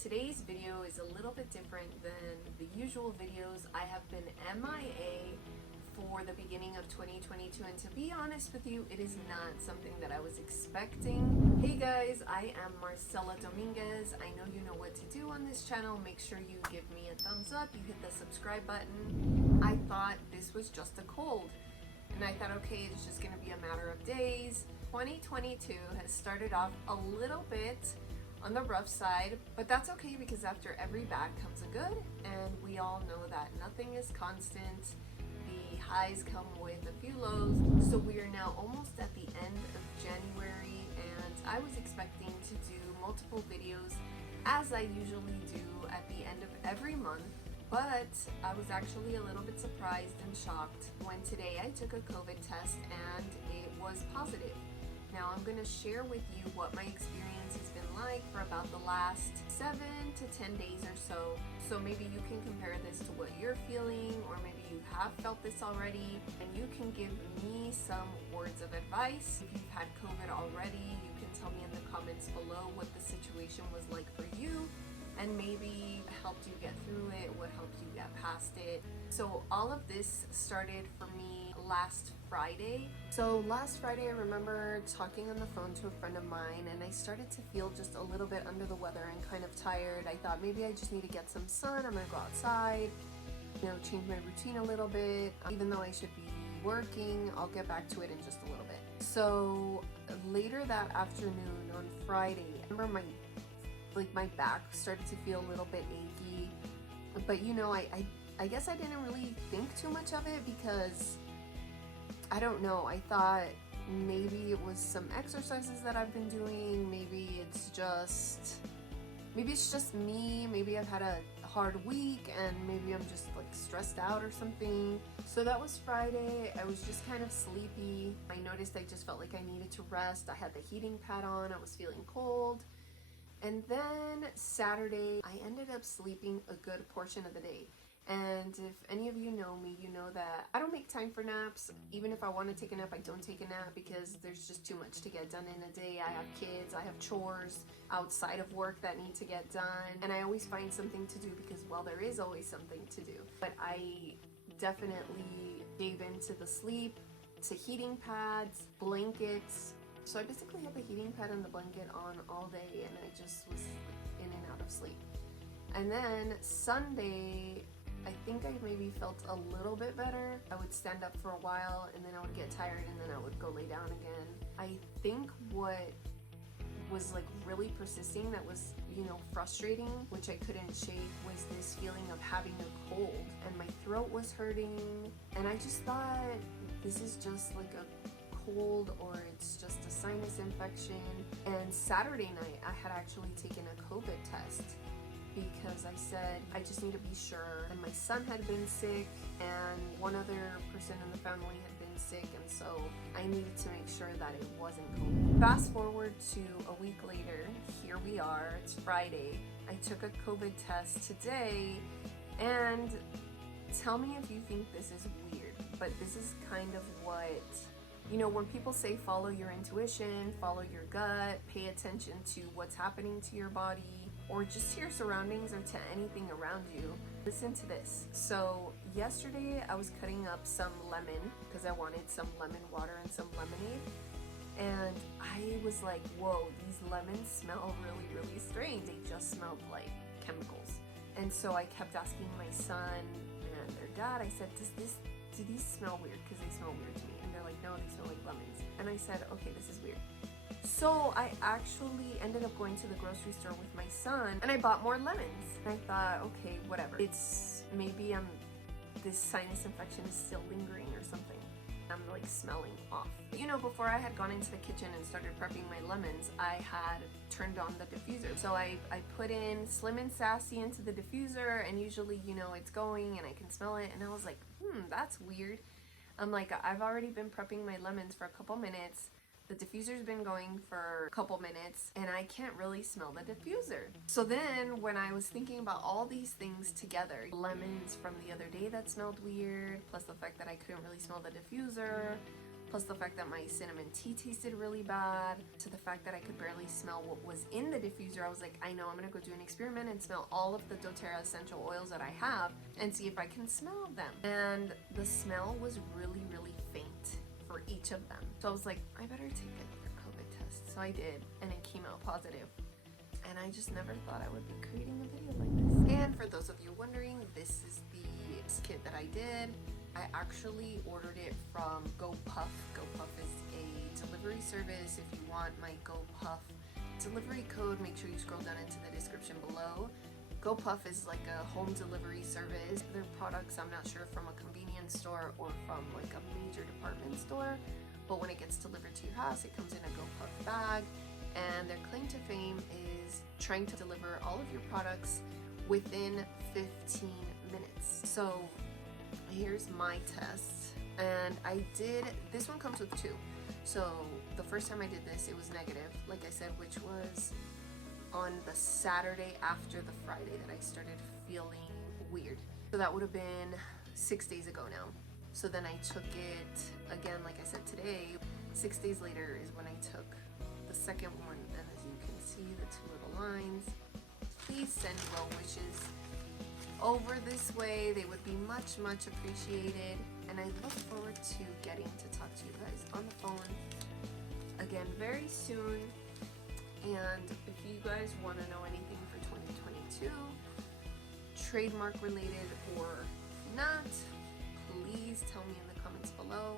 Today's video is a little bit different than the usual videos. I have been MIA for the beginning of 2022, and to be honest with you, it is not something that I was expecting. Hey guys, I am Marcella Dominguez. I know you know what to do on this channel. Make sure you give me a thumbs up, you hit the subscribe button. I thought this was just a cold, and I thought, okay, it's just gonna be a matter of days. 2022 has started off a little bit on the rough side, but that's okay because after every bad comes a good, and we all know that nothing is constant. The highs come with a few lows, so we are now almost at the end of January, and I was expecting to do multiple videos as I usually do at the end of every month, but I was actually a little bit surprised and shocked when today I took a COVID test and it was positive. Now I'm going to share with you what my experience has been like for about the last 7 to 10 days or so. So maybe you can compare this to what you're feeling, or maybe you have felt this already, and you can give me some words of advice. If you've had COVID already, you can tell me in the comments below what the situation was like for you, and maybe helped you get through it, what helped you get past it. So all of this started for me last Friday. So last Friday, I remember talking on the phone to a friend of mine, and I started to feel just a little bit under the weather and kind of tired. I thought maybe I just need to get some sun. I'm gonna go outside, change my routine a little bit. Even though I should be working, I'll get back to it in just a little bit. So later that afternoon on Friday, I remember my back started to feel a little bit achy, but I guess I didn't really think too much of it because I don't know, I thought maybe it was some exercises that I've been doing, maybe it's just me, maybe I've had a hard week and maybe I'm just like stressed out or something. So that was Friday. I was just kind of sleepy. I noticed I just felt like I needed to rest. I had the heating pad on, I was feeling cold. And then Saturday, I ended up sleeping a good portion of the day. And if any of you know me, you know that I don't make time for naps. Even if I want to take a nap, I don't take a nap because there's just too much to get done in a day. I have kids, I have chores outside of work that need to get done. And I always find something to do because, well, there is always something to do. But I definitely gave into the sleep, to heating pads, blankets. So I basically had the heating pad and the blanket on all day, and I just was in and out of sleep. And then Sunday, I think I maybe felt a little bit better. I would stand up for a while, and then I would get tired, and then I would go lay down again. I think what was like really persisting, that was frustrating, which I couldn't shake, was this feeling of having a cold, and my throat was hurting, and I just thought this is just like a cold or it's just a sinus infection. And Saturday night I had actually taken a COVID test because I said I just need to be sure, and my son had been sick and one other person in the family had been sick, and so I needed to make sure that it wasn't COVID. Fast forward to a week later, here we are, it's Friday. I took a COVID test today, and tell me if you think this is weird, but this is kind of what when people say follow your intuition, follow your gut, pay attention to what's happening to your body or just to your surroundings or to anything around you, listen to this. So yesterday I was cutting up some lemon because I wanted some lemon water and some lemonade, and I was like, whoa, these lemons smell really, really strange. They just smelled like chemicals. And so I kept asking my son and their dad, I said, do these smell weird? Because they smell weird to me. And they're like, no, they smell like lemons. And I said, okay, this is weird. So I actually ended up going to the grocery store with my son, and I bought more lemons. And I thought, okay, whatever. It's maybe this sinus infection is still lingering or something. I'm like smelling off. Before I had gone into the kitchen and started prepping my lemons, I had turned on the diffuser. So I put in Slim and Sassy into the diffuser, and usually, it's going and I can smell it. And I was like, that's weird. I'm like, I've already been prepping my lemons for a couple minutes. The diffuser's been going for a couple minutes, and I can't really smell the diffuser. So then when I was thinking about all these things together, lemons from the other day that smelled weird, plus the fact that I couldn't really smell the diffuser, plus the fact that my cinnamon tea tasted really bad, to the fact that I could barely smell what was in the diffuser. I was like, I know, I'm gonna go do an experiment and smell all of the doTERRA essential oils that I have and see if I can smell them. And the smell was really, really faint for each of them. So I was like, I better take another COVID test. So I did, and it came out positive. And I just never thought I would be creating a video like this. And for those of you wondering, this is the kit that I did. I actually ordered it from GoPuff. GoPuff is a delivery service. If you want my GoPuff delivery code, make sure you scroll down into the description below. GoPuff is like a home delivery service. Their products, I'm not sure from a convenience store or from like a major department store, but when it gets delivered to your house, it comes in a GoPuff bag. And their claim to fame is trying to deliver all of your products within 15 minutes. So here's my test, and this one comes with 2. So the first time I did this, it was negative, like I said, which was on the Saturday after the Friday that I started feeling weird. So that would have been 6 days ago now. So then I took it again, like I said, today. 6 days later is when I took the second one, and as you can see, the 2 little lines. Please send well wishes over this way. They would be much, much appreciated, and I look forward to getting to talk to you guys on the phone again very soon. And if you guys want to know anything for 2022, trademark related or not, please tell me in the comments below.